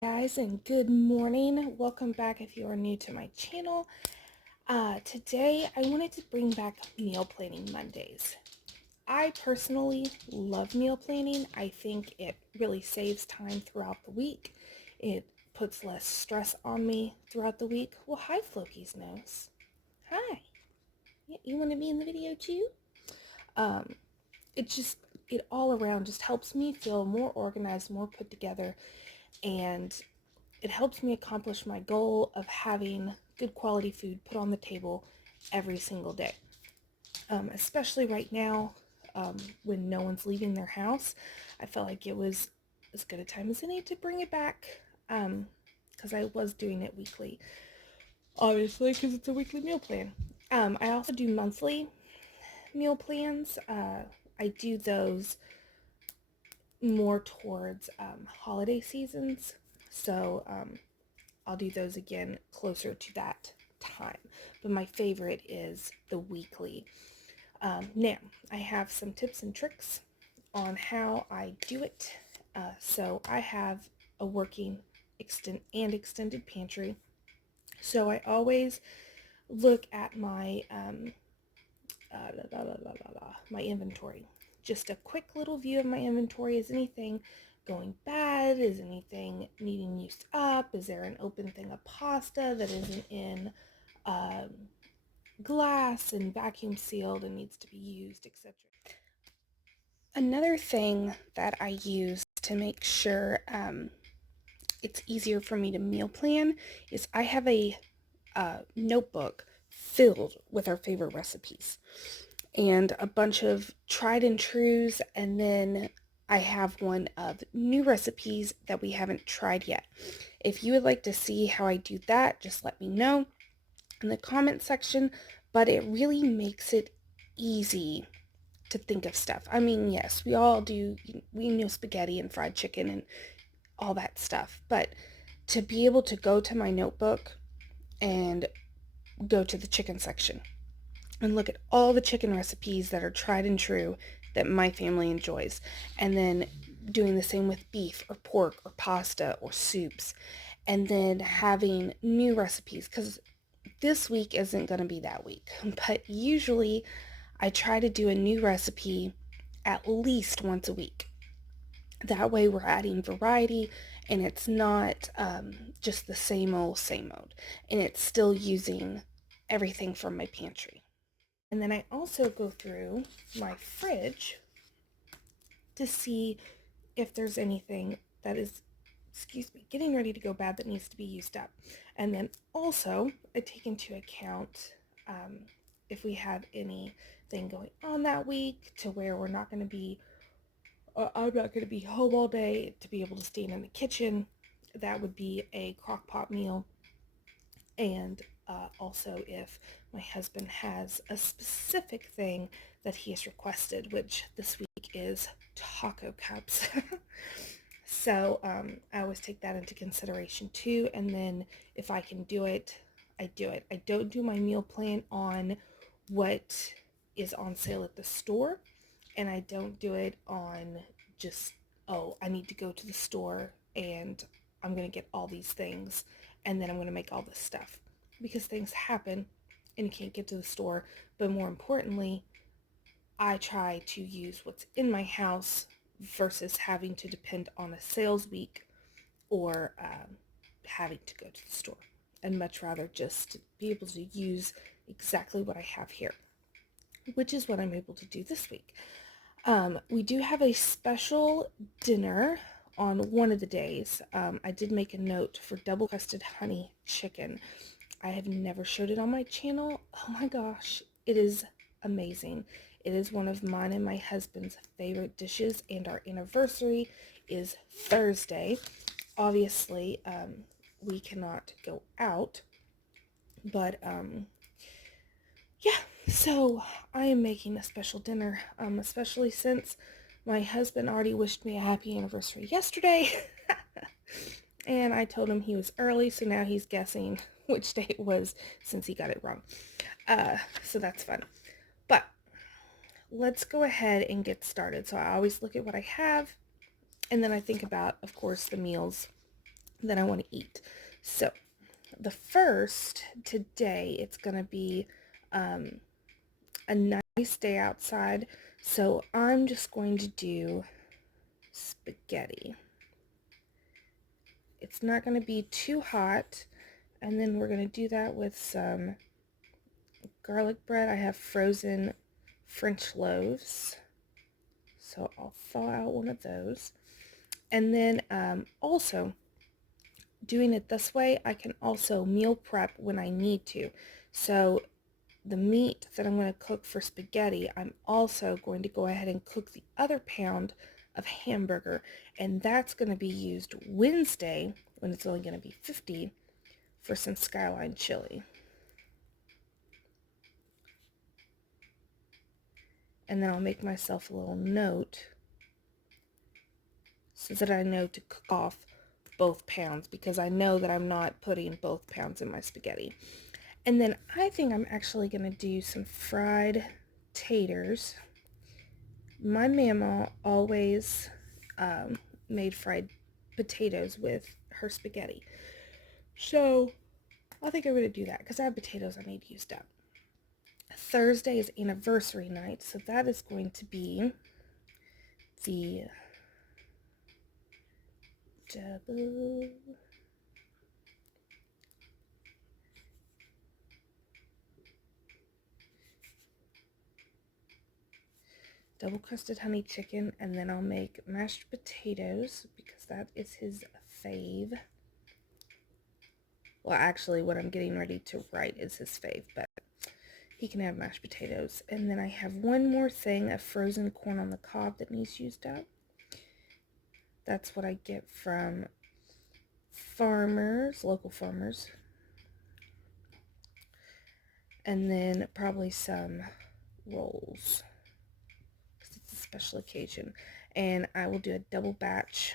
Guys, and good morning. Welcome back if you are new to my channel. Today I wanted to bring back meal planning Mondays. I personally love meal planning. I think it really saves time throughout the week. It puts less stress on me throughout the week. Well, hi Floki's nose. Hi. Yeah, you want to be in the video too? Um, it just it all around just helps me feel more organized, more put together, and it helps me accomplish my goal of having good quality food put on the table every single day. Especially right now, when no one's leaving their house, I felt like it was as good a time as any to bring it back, because I was doing it weekly, obviously, because it's a weekly meal plan. I also do monthly meal plans. I do those more towards holiday seasons, so I'll do those again closer to that time. But my favorite is the weekly. Now, I have some tips and tricks on how I do it. So I have a working extended pantry. So I always look at my inventory. Just a quick little view of my inventory. Is anything going bad? Is anything needing used up? Is there an open thing of pasta that isn't in um, glass and vacuum sealed and needs to be used, etc.? Another thing that I use to make sure it's easier for me to meal plan is I have a notebook filled with our favorite recipes and a bunch of tried and trues, and then I have one of new recipes that we haven't tried yet. If you would like to see how I do that, just let me know in the comment section, but it really makes it easy to think of stuff. I mean, yes, we all do, we know spaghetti and fried chicken and all that stuff, but to be able to go to my notebook and go to the chicken section and look at all the chicken recipes that are tried and true that my family enjoys, and then doing the same with beef or pork or pasta or soups, and then having new recipes, because this week isn't going to be that week, but usually I try to do a new recipe at least once a week. That way we're adding variety, and it's not just the same old, and it's still using everything from my pantry. And then I also go through my fridge to see if there's anything that is, getting ready to go bad that needs to be used up. And then also I take into account if we have anything going on that week to where we're not going to be, I'm not going to be home all day to be able to stand in the kitchen. That would be a crock pot meal. And also if my husband has a specific thing that he has requested, which this week is taco cups. So I always take that into consideration too. And then if I can do it, I do it. I don't do my meal plan on what is on sale at the store, and I don't do it on just, oh, I need to go to the store and I'm going to get all these things and then I'm going to make all this stuff, because things happen and you can't get to the store. But more importantly, I try to use what's in my house versus having to depend on a sales week or having to go to the store. I'd much rather just be able to use exactly what I have here, which is what I'm able to do this week. We do have a special dinner on one of the days. I did make a note for double crested honey chicken. I have never showed it on my channel. Oh my gosh, it is amazing. It is one of mine and my husband's favorite dishes, and our anniversary is Thursday. Obviously, we cannot go out, but yeah, so I am making a special dinner, especially since my husband already wished me a happy anniversary yesterday. And I told him he was early, so now he's guessing which day it was since he got it wrong. So that's fun. But let's go ahead and get started. So I always look at what I have, and then I think about, of course, the meals that I want to eat. So the first, today, it's going to be a nice day outside. So I'm just going to do spaghetti. It's not going to be too hot. And then we're going to do that with some garlic bread. I have frozen French loaves. So I'll thaw out one of those. And then also, doing it this way, I can also meal prep when I need to. So the meat that I'm going to cook for spaghetti, I'm also going to go ahead and cook the other pound of hamburger, and that's going to be used Wednesday, when it's only going to be 50, for some skyline chili. And then I'll make myself a little note so that I know to cook off both pounds, because I know that I'm not putting both pounds in my spaghetti. And then I think I'm actually going to do some fried taters. My mama always made fried potatoes with her spaghetti. So I think I'm going to do that because I have potatoes I need used up. Thursday is anniversary night, so that is going to be the double crusted honey chicken, and then I'll make mashed potatoes because that is his fave. Well, actually, what I'm getting ready to write is his fave, but he can have mashed potatoes. And then I have one more thing of frozen corn on the cob that needs used up. That's what I get from farmers, local farmers. And then probably some rolls, because it's a special occasion. And I will do a double batch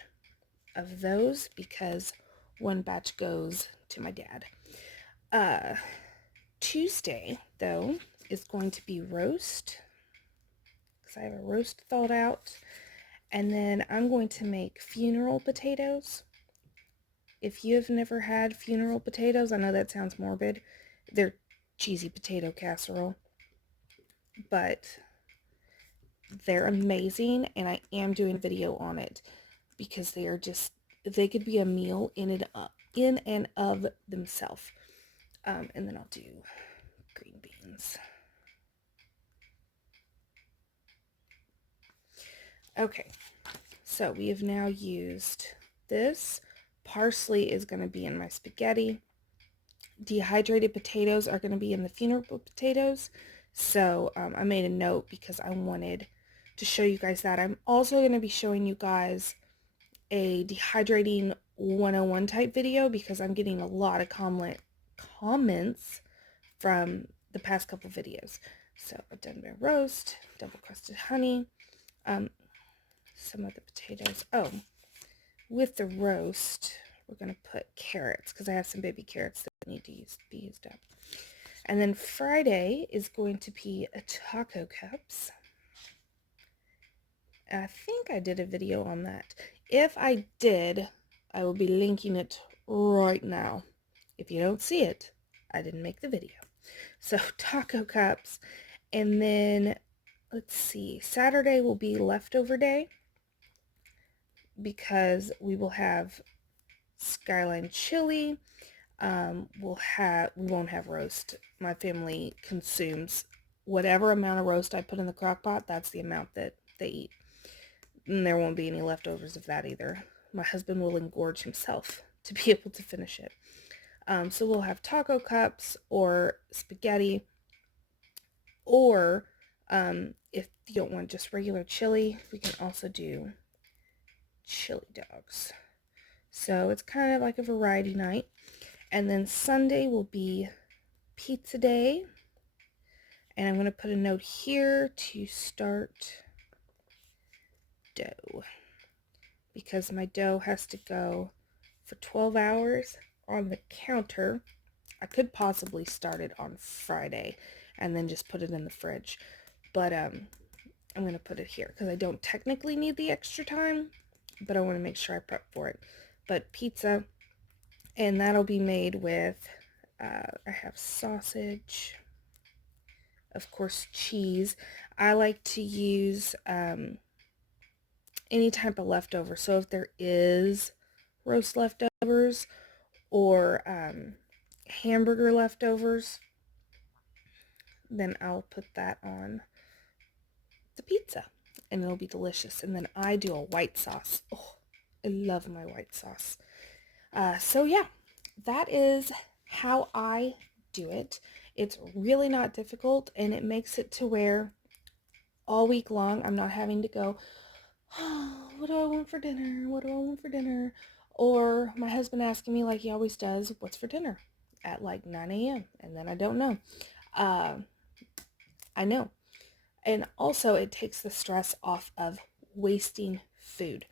of those because one batch goes to my dad. Tuesday, though, is going to be roast, because I have a roast thawed out. And then I'm going to make funeral potatoes. If you have never had funeral potatoes, I know that sounds morbid. They're cheesy potato casserole, but they're amazing, and I am doing a video on it because they could be a meal in and of themselves. And then I'll do green beans. Okay, so we have now used this. Parsley is going to be in my spaghetti. Dehydrated potatoes are going to be in the funeral potatoes. So I made a note because I wanted to show you guys that. I'm also going to be showing you guys a dehydrating 101 type video because I'm getting a lot of comments from the past couple videos. So I've done my roast, double crusted honey, some of the potatoes. Oh, with the roast, we're going to put carrots because I have some baby carrots that need to be used up. And then Friday is going to be a taco cups. I think I did a video on that. If I did, I will be linking it right now. If you don't see it, I didn't make the video. So taco cups. And then, let's see, Saturday will be leftover day because we will have skyline chili. We won't have roast. My family consumes whatever amount of roast I put in the crock pot. That's the amount that they eat. And there won't be any leftovers of that either. My husband will engorge himself to be able to finish it. So we'll have taco cups or spaghetti, or if you don't want just regular chili, we can also do chili dogs. So it's kind of like a variety night. And then Sunday will be pizza day. And I'm going to put a note here to start dough, because my dough has to go for 12 hours on the counter. I could possibly start it on Friday and then just put it in the fridge, but I'm going to put it here because I don't technically need the extra time, but I want to make sure I prep for it. But pizza, And that'll be made with, I have sausage, of course, cheese. I like to use any type of leftover. So if there is roast leftovers or hamburger leftovers, then I'll put that on the pizza and it'll be delicious. And then I do a white sauce. Oh, I love my white sauce. So yeah, that is how I do it. It's really not difficult, and it makes it to where all week long I'm not having to go, oh, what do I want for dinner? What do I want for dinner? Or my husband asking me like he always does, what's for dinner? At like 9 a.m. And then I don't know. Uh, I know. And also it takes the stress off of wasting food.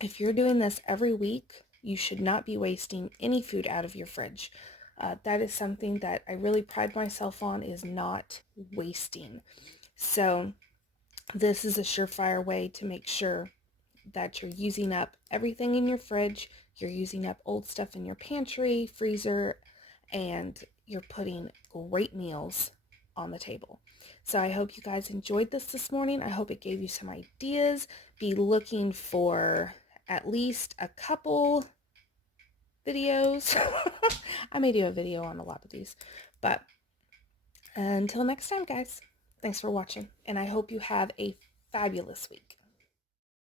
If you're doing this every week, you should not be wasting any food out of your fridge. That is something that I really pride myself on, is not wasting. So this is a surefire way to make sure that you're using up everything in your fridge, you're using up old stuff in your pantry, freezer, and you're putting great meals on the table. So I hope you guys enjoyed this morning. I hope it gave you some ideas. Be looking for at least a couple videos. I may do a video on a lot of these, but until next time, guys, thanks for watching, and I hope you have a fabulous week.